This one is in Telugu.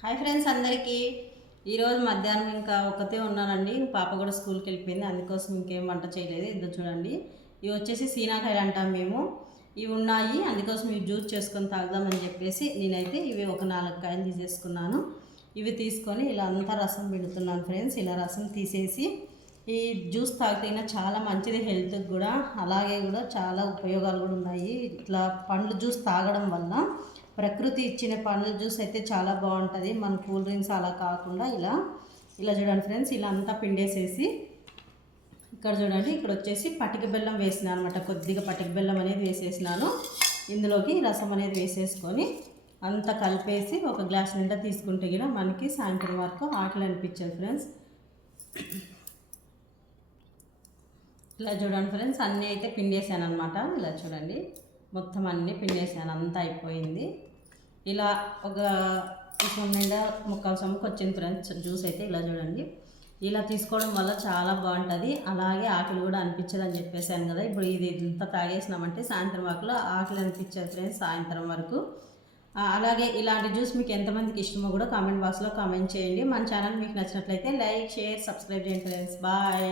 హాయ్ ఫ్రెండ్స్ అందరికీ ఈరోజు మధ్యాహ్నం ఇంకా ఒకతే ఉన్నానండి. పాప కూడా స్కూల్కి వెళ్ళిపోయింది, అందుకోసం ఇంకేం వంట చేయలేదు. ఇద్దరు చూడండి, ఇవి వచ్చేసి సీనాకాయలు అంటాం మేము. ఇవి ఉన్నాయి, అందుకోసం ఇవి జ్యూస్ చేసుకొని తాగుదామని చెప్పేసి నేనైతే ఇవి ఒక 4 కాయలు తీసేసుకున్నాను. ఇవి తీసుకొని ఇలా అంతా రసం పిండుతున్నాను ఫ్రెండ్స్. ఇలా రసం తీసేసి ఈ జ్యూస్ తాగితే చాలా మంచిది హెల్త్కి కూడా, అలాగే కూడా చాలా ఉపయోగాలు కూడా ఉన్నాయి. ఇట్లా పండ్లు జ్యూస్ తాగడం వల్ల ప్రకృతి ఇచ్చిన పండ్ల జ్యూస్ అయితే చాలా బాగుంటుంది. మన కూల్ డ్రింక్స్ అలా కాకుండా ఇలా ఇలా చూడండి ఫ్రెండ్స్, ఇలా అంతా పిండేసేసి ఇక్కడ చూడండి, ఇక్కడ వచ్చేసి పటిక బెల్లం వేసినాను అనమాట. కొద్దిగా పటిక బెల్లం అనేది వేసేసినాను. ఇందులోకి రసం అనేది వేసేసుకొని అంతా కలిపేసి ఒక గ్లాస్ నిండా తీసుకుంటే కూడా మనకి సాయంత్రం వరకు ఆకలి అనిపించదు ఫ్రెండ్స్. ఇలా చూడండి ఫ్రెండ్స్, అన్నీ అయితే పిండేసాను అనమాట. ఇలా చూడండి, మొత్తం అన్నీ పిండేసాను, అంతా అయిపోయింది. ఇలా ఒక స్పూన్ నిండా ముక్కాలు సమ్ముకు వచ్చింది ఫ్రెండ్స్ జ్యూస్ అయితే. ఇలా చూడండి, ఇలా తీసుకోవడం వల్ల చాలా బాగుంటుంది, అలాగే ఆకలి కూడా అనిపించదు అని చెప్పేసాను కదా. ఇప్పుడు ఇది ఇంత తాగేసినామంటే సాయంత్రం వరకులో ఆకలి అనిపించదు ఫ్రెండ్స్, సాయంత్రం వరకు. అలాగే ఇలాంటి జ్యూస్ మీకు ఎంతమందికి ఇష్టమో కూడా కామెంట్ బాక్స్లో కామెంట్ చేయండి. మన ఛానల్ మీకు నచ్చినట్లయితే లైక్, షేర్, సబ్స్క్రైబ్ చేయండి ఫ్రెండ్స్. బాయ్.